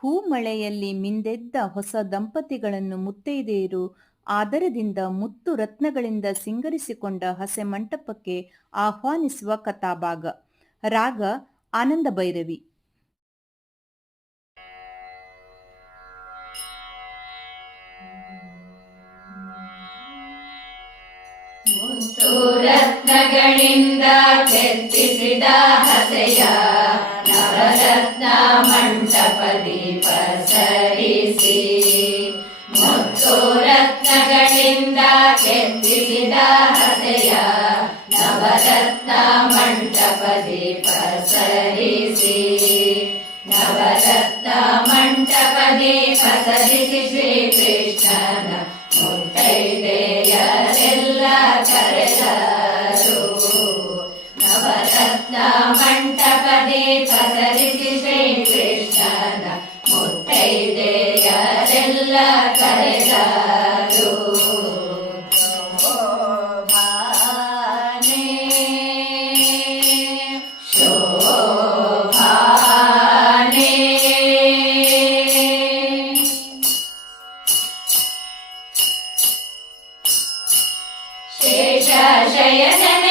ಹೂಮಳೆಯಲ್ಲಿ ಮಿಂದೆದ್ದ ಹೊಸ ದಂಪತಿಗಳನ್ನು ಮುತ್ತೈದೆಯರು ಆದರದಿಂದ ಮುತ್ತು ರತ್ನಗಳಿಂದ ಸಿಂಗರಿಸಿಕೊಂಡ ಹಸೆ ಮಂಟಪಕ್ಕೆ ಆಹ್ವಾನಿಸುವ ಕಥಾಭಾಗ ರಾಗ ಆನಂದ ಭೈರವಿ ರತ್ನಗಳಿಂದ ಹಸೆಯ पञ्चपदी पचरिसि मुक्तो रत्नगणिन्दाचेन्दिदाहृदया नवरत्ना मण्डपदे पचरिसि नवरत्ना मण्डपदे पतरिति श्रीकृष्ण मुक्तैर्देयचरिलाचरिषु नवरत्ना मण्डपदे पतरि ो शे चा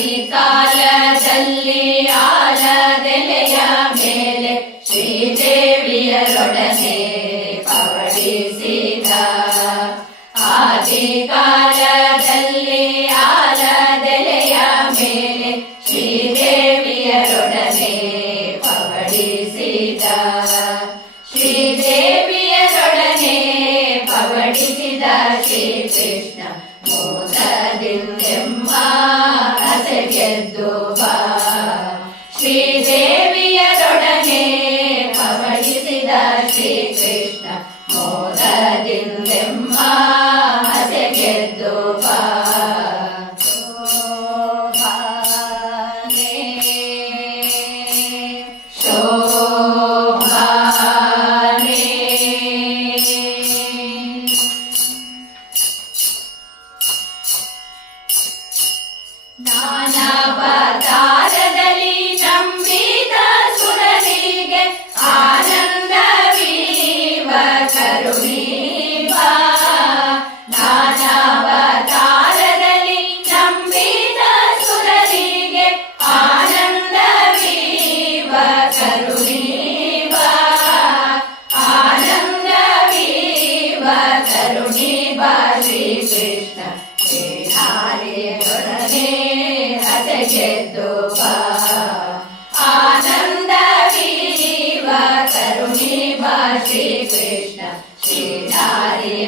ೀತಾಲದಲ್ಲಿ ಆಲದೆಲೆಯ ಮೇಲೆ ಶ್ರೀದೇವಿಯರೊಡನೆ ಶ್ರೀ ಕೃಷ್ಣ गणपता Shiva, Shri Krishna, Shri Hare